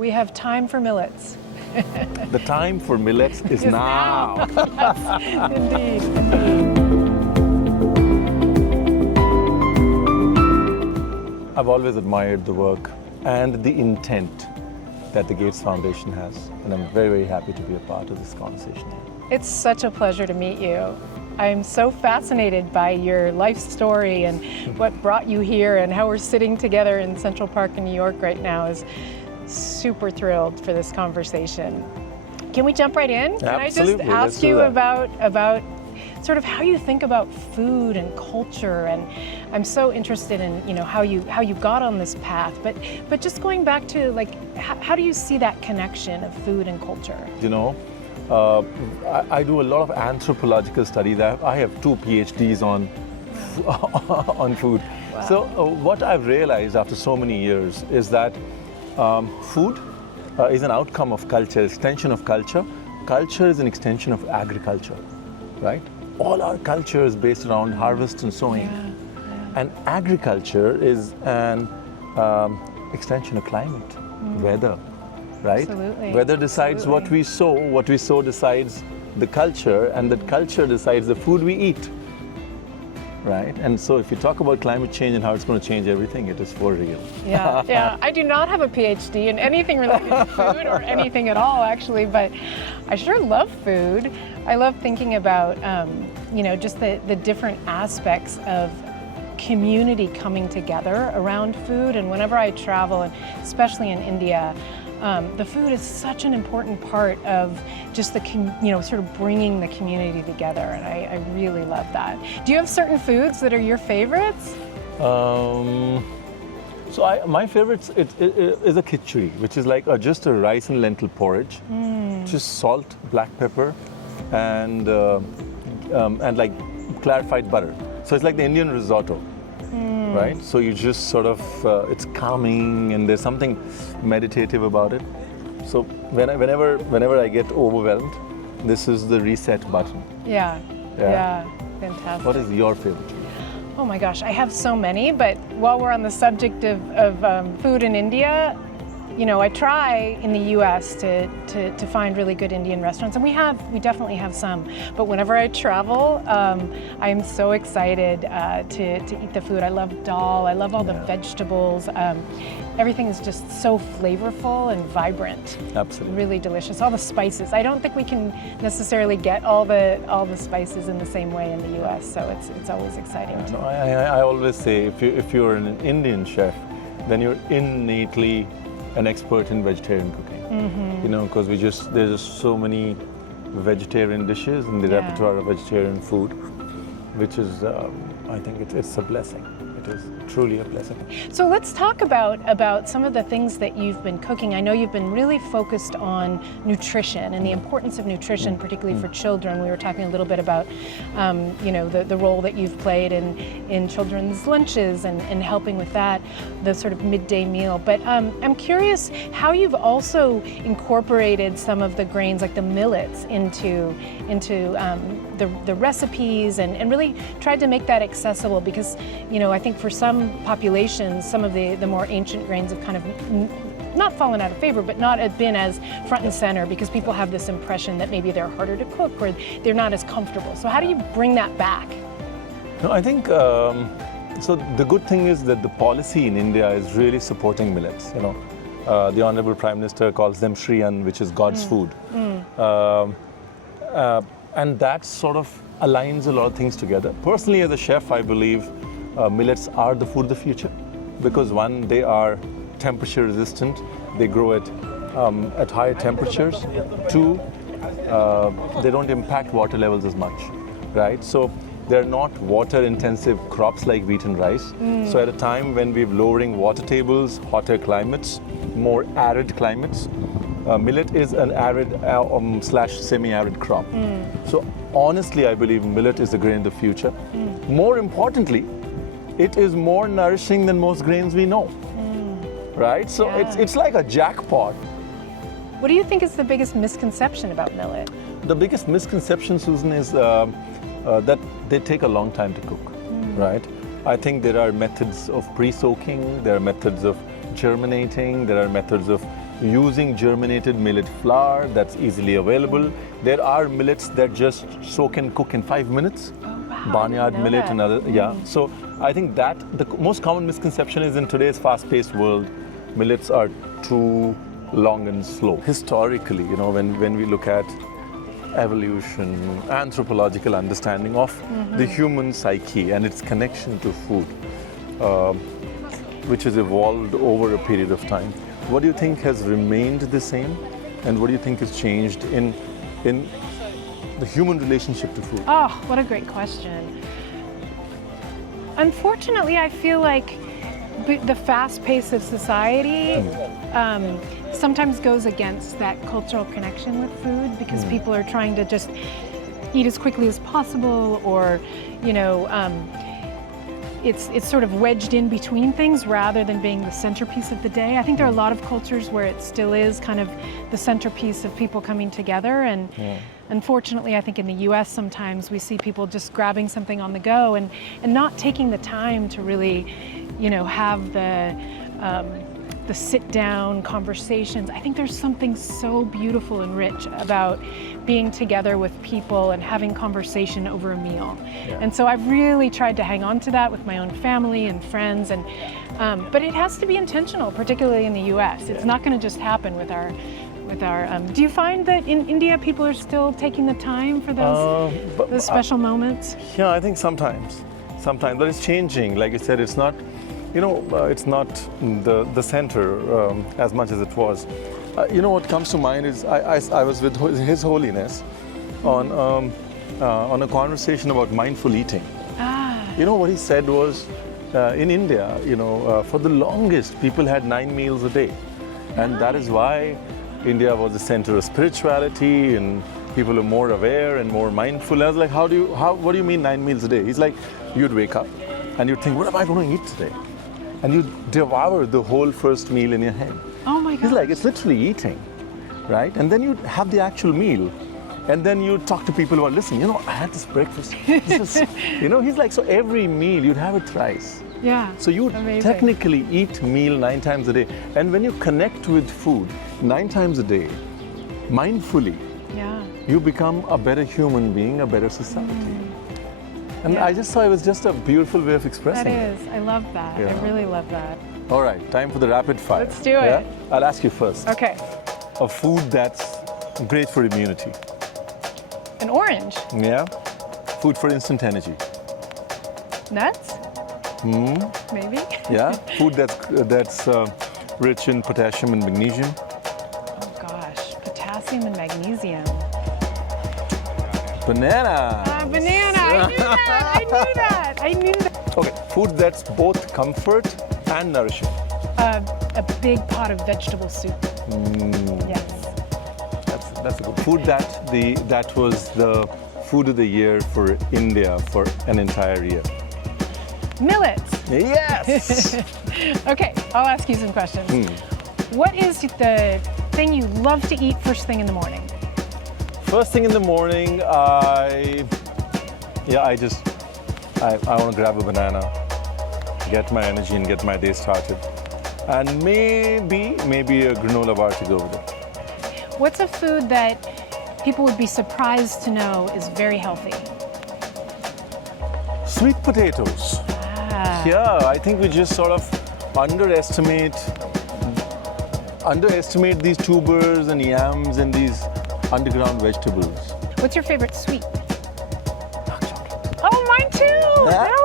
We have time for millets. The time for millets is now. Yes, indeed, indeed. I've always admired the work and the intent that the Gates Foundation has, and I'm very, very happy to be a part of this conversation. It's such a pleasure to meet you. I'm so fascinated by your life story and what brought you here and how we're sitting together in Central Park in New York right now. Is super thrilled for this conversation. Can we jump right in? Can Absolutely. I just ask you about sort of how you think about food and culture? And I'm so interested in how you got on this path. But just going back to how do you see that connection of food and culture? I do a lot of anthropological studies. I have 2 PhDs on food. Wow. So what I've realized after so many years is that food is an outcome of culture, extension of culture. Culture is an extension of agriculture, right? All our culture is based around harvest and sowing. Yeah. And agriculture is an extension of climate, weather, right? Absolutely. Weather decides what we sow decides the culture, and that culture decides the food we eat, right? And so if you talk about climate change and how it's going to change everything, it is for real. Yeah. I do not have a PhD in anything related to food or anything at all, actually, but I sure love food. I love thinking about, just the different aspects of community coming together around food. And whenever I travel, and especially in India, the food is such an important part of just the, sort of bringing the community together, and I really love that. Do you have certain foods that are your favorites? My favorites is a khichdi, which is like just a rice and lentil porridge, just salt, black pepper, and like clarified butter. So it's like the Indian risotto. Right? So you just sort of, it's calming and there's something meditative about it. So whenever I get overwhelmed, this is the reset button. Yeah, fantastic. What is your favorite? Oh my gosh, I have so many, but while we're on the subject of food in India, I try in the U.S. to find really good Indian restaurants, and we definitely have some. But whenever I travel, I am so excited to eat the food. I love dal. I love all the vegetables. Everything is just so flavorful and vibrant. Absolutely. Really delicious. All the spices. I don't think we can necessarily get all the spices in the same way in the U.S. So it's always exciting. I always say if you're an Indian chef, then you're innately an expert in vegetarian cooking, because there's just so many vegetarian dishes in the repertoire of vegetarian food, which is, I think it's a blessing. It is truly a blessing. So let's talk about some of the things that you've been cooking. I know you've been really focused on nutrition and the importance of nutrition, particularly for children. We were talking a little bit about, the role that you've played in children's lunches and helping with that, the sort of midday meal. But I'm curious how you've also incorporated some of the grains, like the millets, into the recipes and really tried to make that accessible, because I think for some populations, some of the more ancient grains have kind of not fallen out of favor, but not been as front and center, because people have this impression that maybe they're harder to cook or they're not as comfortable. So how do you bring that back? No, I think so. The good thing is that the policy in India is really supporting millets. The Honorable Prime Minister calls them Shri Ann, which is God's food. And that sort of aligns a lot of things together. Personally, as a chef, I believe millets are the food of the future, because one, they are temperature resistant. They grow at higher temperatures. Two, they don't impact water levels as much, right? So they're not water intensive crops like wheat and rice. So at a time when we're lowering water tables, hotter climates, more arid climates, millet is an arid / semi-arid crop. So honestly, I believe millet is the grain of the future. More importantly, it is more nourishing than most grains we know, right? So it's like a jackpot. What do you think is the biggest misconception about millet? The biggest misconception, Susan, is that they take a long time to cook, right? I think there are methods of pre-soaking, there are methods of germinating, there are methods of using germinated millet flour that's easily available. There are millets that just soak and cook in 5 minutes. Oh, wow. Barnyard I didn't know millet that. and other, yeah. So I think that the most common misconception is in today's fast-paced world, millets are too long and slow. Historically, you know, when we look at evolution, anthropological understanding of the human psyche and its connection to food, which has evolved over a period of time. What do you think has remained the same, and what do you think has changed in the human relationship to food? Oh, what a great question. Unfortunately, I feel like the fast pace of society sometimes goes against that cultural connection with food, because people are trying to just eat as quickly as possible, or, you know, it's sort of wedged in between things rather than being the centerpiece of the day. I think there are a lot of cultures where it still is kind of the centerpiece of people coming together, and unfortunately, I think in the US sometimes we see people just grabbing something on the go and not taking the time to really, you know, have the sit-down conversations. I think there's something so beautiful and rich about being together with people and having conversation over a meal. And so I've really tried to hang on to that with my own family and friends, and but it has to be intentional, particularly in the US. It's not going to just happen with our do you find that in India people are still taking the time for those special moments? Yeah, I think sometimes, but it's changing. Like you said, it's not, you know, it's not the center as much as it was. You know what comes to mind is I was with His Holiness on a conversation about mindful eating. You know what he said was, in India, you know, for the longest people had 9 meals a day, and that is why India was the center of spirituality, and people are more aware and more mindful. I was like, what do you mean 9 meals a day? He's like, you'd wake up and you'd think, what am I going to eat today? And you devour the whole first meal in your hand. Oh my God. He's like, it's literally eating, right? And then you have the actual meal. And then you talk to people who are, listen, you know, I had this breakfast. This is, you know, he's like, so every meal you'd have it thrice. Yeah. So you technically eat meal 9 times a day. And when you connect with food 9 times a day, mindfully, you become a better human being, a better society. And I just thought it was just a beautiful way of expressing it. That is. I love that. I really love that. All right, time for the rapid fire. Let's do it. I'll ask you first. Okay. A food that's great for immunity. An orange. Yeah. Food for instant energy. Nuts? Maybe. Yeah. Food that's rich in potassium and magnesium. Oh gosh, potassium and magnesium. Banana. Banana. I knew that. Okay. Food that's both comfort and nourishing. A big pot of vegetable soup. Yes. That's a good food. That was the food of the year for India for an entire year. Millets. Yes. Okay, I'll ask you some questions. What is the thing you love to eat first thing in the morning? First thing in the morning, I want to grab a banana, get my energy and get my day started. And maybe a granola bar to go with it. What's a food that people would be surprised to know is very healthy? Sweet potatoes. Yeah, I think we just sort of underestimate these tubers and yams and these underground vegetables. What's your favorite sweet? Dark chocolate. Oh, mine too! Yeah? No